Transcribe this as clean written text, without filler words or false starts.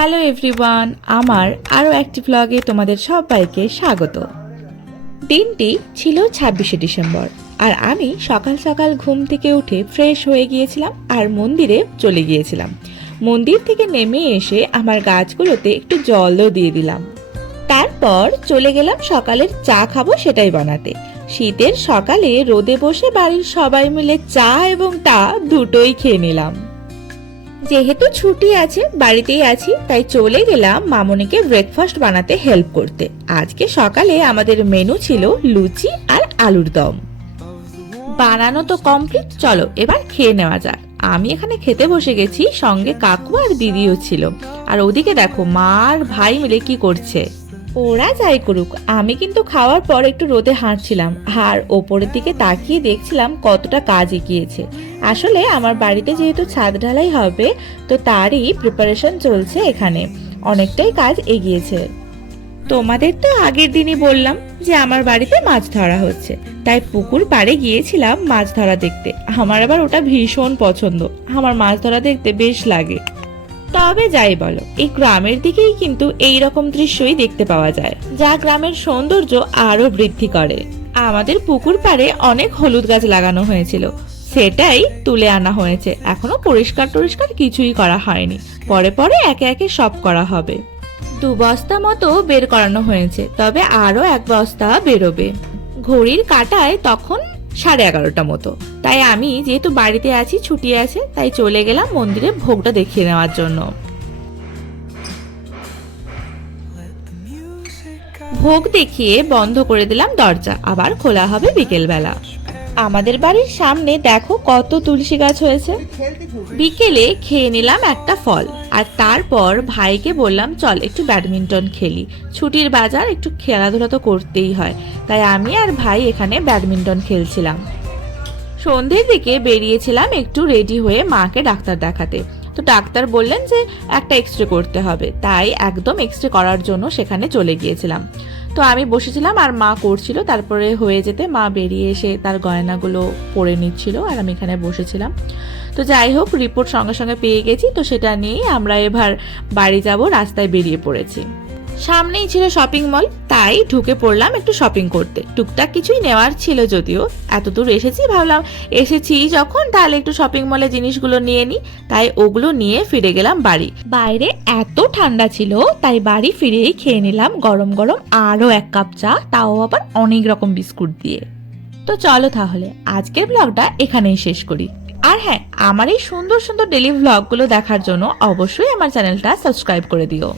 Hello everyone, আমার আরও একটি ব্লগে তোমাদের সবাইকে স্বাগত। দিনটি ছিল 26শে ডিসেম্বর, আর আমি সকাল সকাল ঘুম থেকে উঠে ফ্রেশ হয়ে গিয়েছিলাম আর মন্দিরে চলে গিয়েছিলাম। মন্দির থেকে নেমে এসে আমার গাছগুলোতে একটু জলও দিয়ে দিলাম। তারপর চলে গেলাম সকালের চা খাবো সেটাই বানাতে। শীতের সকালে রোদে বসে বাড়ির সবাই মিলে চা এবং টা দুটোই খেয়ে নিলাম। যেহেতু ছুটি আছে, বাড়িতেই আছি, তাই চলে গেলাম মামনিকে ব্রেকফাস্ট বানাতে হেল্প করতে। আজকে সকালে আমাদের মেনু ছিল লুচি আর আলুর দম। বানানো তো কমপ্লিট, চলো এবার খেয়ে নেওয়া যাক। আমি এখানে খেতে বসে গেছি, সঙ্গে কাকু আর দিদিও ছিল। আর ওদিকে দেখো মা আর ভাই মিলে কি করছে। ওরা যাই করুক, আমি কিন্তু খাওয়ার পর একটু রোদে হাঁটছিলাম আর ওপরের দিকে তাকিয়ে দেখছিলাম কতটা কাজ এগিয়েছে। আসলে আমার বাড়িতে যেহেতু ছাদ ঢালাই হবে, তো তারই প্রিপারেশন চলছে। এখানে অনেকটাই কাজ এগিয়েছে। তোমাদের তো আগের দিনই বললাম যে আমার বাড়িতে মাছ ধরা হচ্ছে, তাই পুকুর পাড়ে গিয়েছিলাম মাছ ধরা দেখতে। আমার আবার ওটা ভীষণ পছন্দ, আমার মাছ ধরা দেখতে বেশ লাগে। তবে যাই বলো, এই গ্রামের দিকেই কিন্তু এই রকম দৃশ্যই দেখতে পাওয়া যায়, যা গ্রামের সৌন্দর্য আরো বৃদ্ধি করে। আমাদের পুকুর পাড়ে অনেক হলুদ গাছ লাগানো হয়েছিল, সেটাই তুলে আনা হয়েছে। এখনো পরিষ্কার কিছুই করা হয়নি, পরে পরে একে একে সব করা হবে। 2 বস্তা মতো বের করানো হয়েছে, তবে আরো 1 বস্তা বেরোবে। ঘড়ির কাঁটায় তখন 11:30 মতো। তাই আমি যেহেতু বাড়িতে আছি, ছুটি আছে, তাই চলে গেলাম মন্দিরে ভোগটা দেখিয়ে নেওয়ার জন্য। ভোগ দেখিয়ে বন্ধ করে দিলাম দরজা, আবার খোলা হবে বিকেলবেলা। আমাদের বাড়ির সামনে দেখো কত তুলসী গাছ হয়েছে। বিকেলে খেয়ে নিলাম একটা ফল, আর তারপর ভাইকে বললাম চল একটু ব্যাডমিন্টন খেলি। ছুটির বাজার, একটু খেলাধুলা তো করতেই হয়, তাই আমি আর ভাই এখানে ব্যাডমিন্টন খেলছিলাম। সন্ধ্যের দিকে বেরিয়েছিলাম একটু রেডি হয়ে মাকে ডাক্তার দেখাতে। তো ডাক্তার বললেন যে একটা এক্সরে করতে হবে, তাই একদম এক্সরে করার জন্য সেখানে চলে গিয়েছিলাম। তো আমি বসেছিলাম আর মা করছিল, তারপরে হয়ে যেতে মা বেরিয়ে এসে তার গয়নাগুলো পরে নিচ্ছিল আর আমি এখানে বসেছিলাম। তো যাই হোক, রিপোর্ট সঙ্গে সঙ্গে পেয়ে গেছি, তো সেটা নিয়েই আমরা এবার বাড়ি যাব। রাস্তায় বেরিয়ে পড়েছি। সামনেই ছিল শপিং মল, তাই ঢুকে পড়লাম একটু শপিং করতে। টুকটাক কিছুই নেওয়ার ছিল, যদিও এত দূর এসেছি, ভাবলাম এসেছি যখন তাহলে একটু শপিং মলে জিনিসগুলো নিয়ে নিই, তাই ওগুলো নিয়ে ফিরে গেলাম বাড়ি। বাইরে এত ঠান্ডা ছিল, তাই বাড়ি ফিরেই খেয়ে নিলাম গরম গরম আরো 1 কাপ চা, তাও আবার অনেক রকম বিস্কুট দিয়ে। তো চলো তাহলে আজকের ব্লগটা এখানেই শেষ করি। আর হ্যাঁ, আমার এই সুন্দর সুন্দর ডেলি ব্লগগুলো দেখার জন্য অবশ্যই আমার চ্যানেলটা সাবস্ক্রাইব করে দিও।